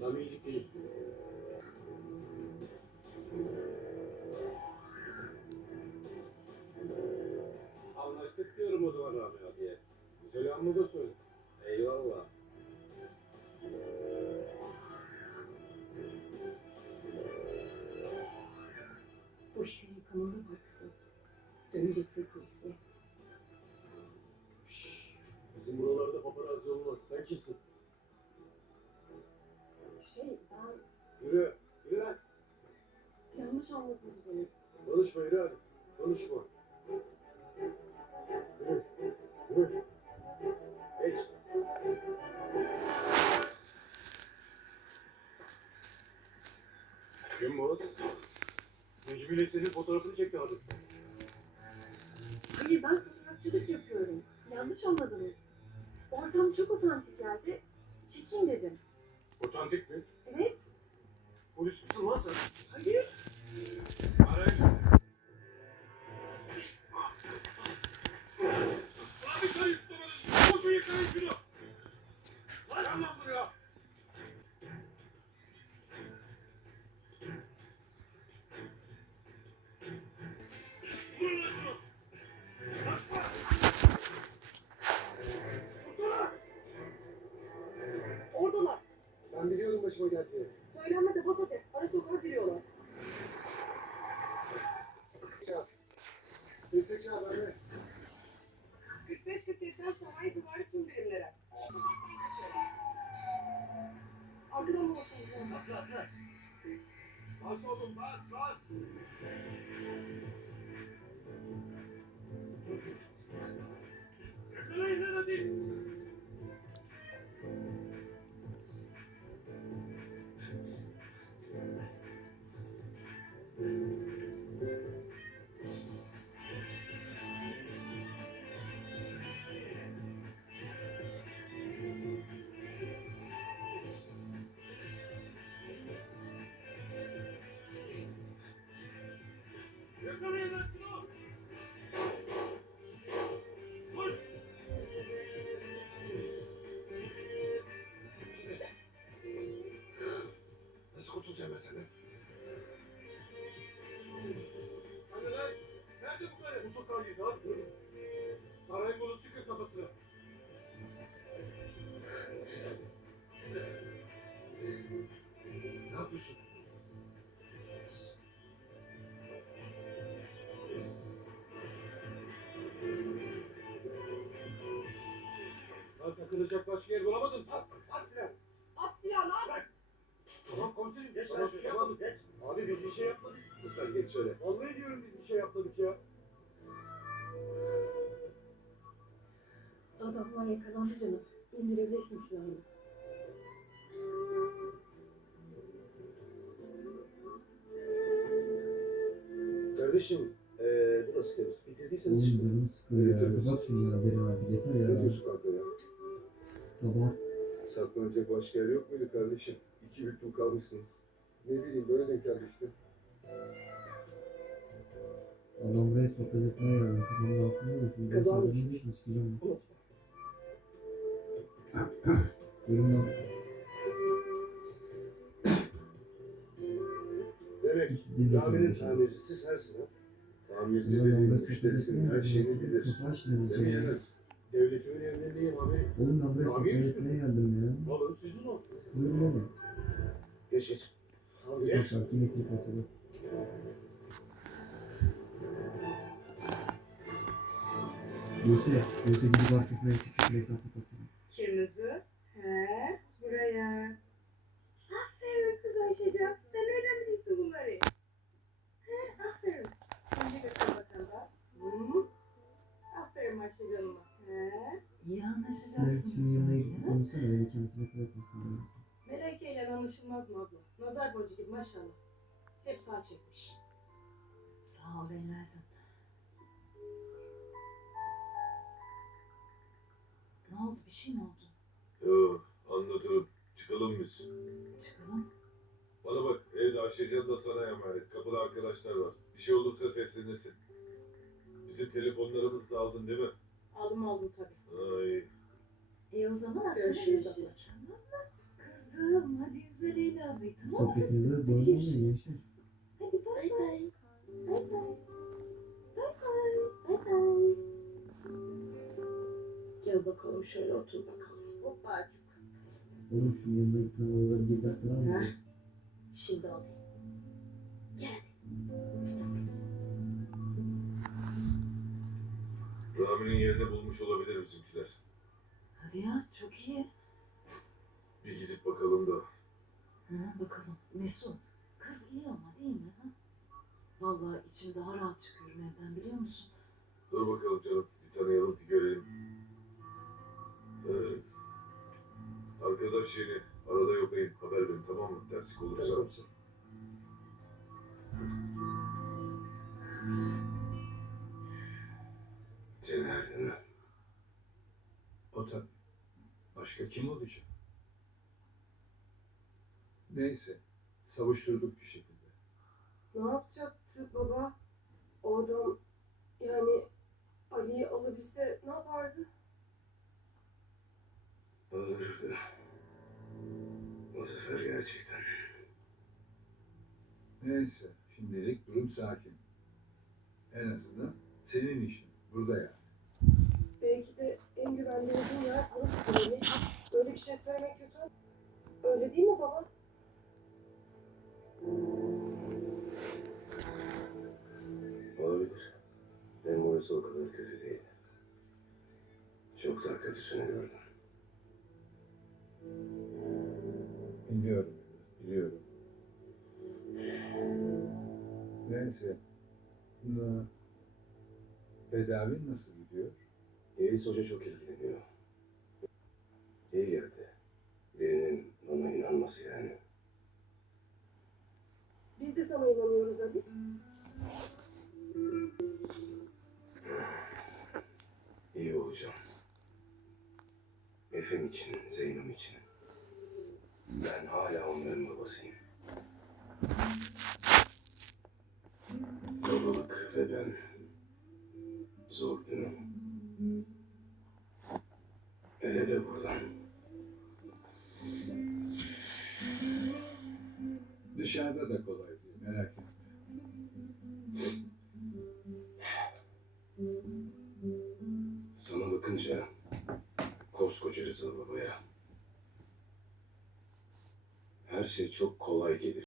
Namilik değil. Anlaştık diyorum o zaman Rami abiye. Selamını da söyle. Eyvallah. Bu iş senin kanında var kızım. Döneceksin polise. Şşş. Bizim buralarda paparazzi olmaz. Sen kimsin? Konuşma yürü hadi. Konuşma. Yürü. Yürü. Geç. Kim bu? Necmi ile senin fotoğrafını çekti abi. Hayır ben fotoğrafçılık yapıyorum. Yanlış anladınız. Ortam çok otantik geldi. Çekeyim dedim. Otantik mi? Evet. Polis misin lan sen? Hayır. Arayın. Abi kayıp tutamadın. Koşun yakalayın şunu. Lan lan buraya. Vurun lan şunu. Oradalar. Ben biliyorum başıma geldiğini. Söylenme de bas hadi. Ara sokağa giriyorlar. 45-47'den sonra itibari tüm birimlere. Arkadan bulaşıyoruz. Bas oğlum bas bas. Senden? Hadi lan. Nerede bu karı? Bu sokağa girdi abi. Arayın bunu sıkın kafasına. Ne yapıyorsun? Lan takılacak başka yer bulamadın. At, at silah. At silahını at. Tamam komiserim. Geç Tamam, lan şey yapmadık. Geç. Abi biz bir şey yapmadık. Sus lan geç şöyle. Vallahi diyorum biz bir şey yapmadık ya. Adamlar yakalandı canım. İndirebilirsin silahını. Kardeşim, eee bu nasıl temiz? Bitirdiyseniz Oğlum şimdi. canımı sıkıyor ya. Götür Kapat şunu ya derim artık yeter Ne ya. diyorsun kanka ya? Sabah Saklanacak başka yer yok muydu kardeşim? İki büklüm kalmışsınız. Ne bileyim böyle denk geldi işte. adam buraya sohbet etmeye geldi. Kafamda aslında da siz Kazan ben düşmüş. için çıkacağım. Lan. Demek dil şey. tamircisi sensin ha? Tamirci dediğin etmeye her şeyini bilir. Kafa açtınız Değil? Devletimin emrindeyim abi. Oğlum ben buraya Abi sohbet istiyorsun. etmeye geldim ya. Alın sizin olsun. Buyurun oğlum. Geç geç. Bak geç. bak yine tek atılır. Buse, Buse gidip arkasına çıkıp reklam kapatsın. Kırmızı. He. Buraya. Aferin kız Ayşecan. Sen nereden biliyorsun bunları? He. Aferin. Şimdi götür bakalım da. Hı. Ayşecan'ıma. He. İyi Sen anlaşacaksınız şunun yanına sanki, gidip ha? konuşsana beni kendisine bırakmasın. Meleke ile anlaşılmaz mı abla? Nazar boncuğu gibi maşallah. Hep sağ çekmiş. Sağ ol Beyler'cim. Ne oldu? Bir şey mi oldu? Yo, anlatırım. Çıkalım biz. Çıkalım. Bana bak, evde Ayşecan da sana emanet. Kapıda arkadaşlar var. Bir şey olursa seslenirsin. Bizim telefonlarımızı da aldın değil mi? Aldım aldım tabii. Ay, E o zaman akşama Görüşürüz. Tamam mı? Kızım hadi yüzme güzel eğlenmeyi tamam mı kızım? Sohbetinize Hadi doyum görüşürüz. olmuyor gençler. Hadi bay bay. Bay bay. Bay bay. Bay bay. Gel bakalım şöyle otur bakalım. Hoppacık. Oğlum şu yanındaki tavırları bir dakika var mı? Şimdi alayım. Rami'nin yerini bulmuş olabilir bizimkiler. Hadi ya çok iyi. Bir gidip bakalım da. Ha, bakalım Mesut. Kız iyi ama değil mi? Ha? Vallahi içim daha rahat çıkıyorum evden biliyor musun? Dur bakalım canım. Bir tanıyalım, bir görelim. Ee, arkadaş yeni. Arada yoklayın. Haber verin tamam mı? Terslik olursa. Tamam Başka kim olacak? Neyse. Savuşturduk bir şekilde. Ne yapacaktık baba? O adam yani Ali'yi alabilse ne yapardı? Öldürürdü. Bu sefer gerçekten. Neyse. Şimdilik durum sakin. En azından senin işin. Burada yani. Belki de en güvenli olduğu yer burası böyle. Böyle bir şey söylemek kötü. Öyle değil mi baba? Olabilir. Hem burası o kadar kötü değil. Çok daha kötüsünü gördüm. Biliyorum, biliyorum. Neyse. Tedavin nasıl gidiyor? Yeğiz Hoca çok ilgileniyor. İyi geldi. Birinin bana inanması yani. Biz de sana inanıyoruz Ali. İyi olacağım. Efem için, Zeynep için. Ben hala onların babasıyım. Babalık ve ben. Zor değil mi? Hele de buradan. Dışarıda da kolay değil, merak etme. Sana bakınca koskoca Rıza babaya her şey çok kolay gelir.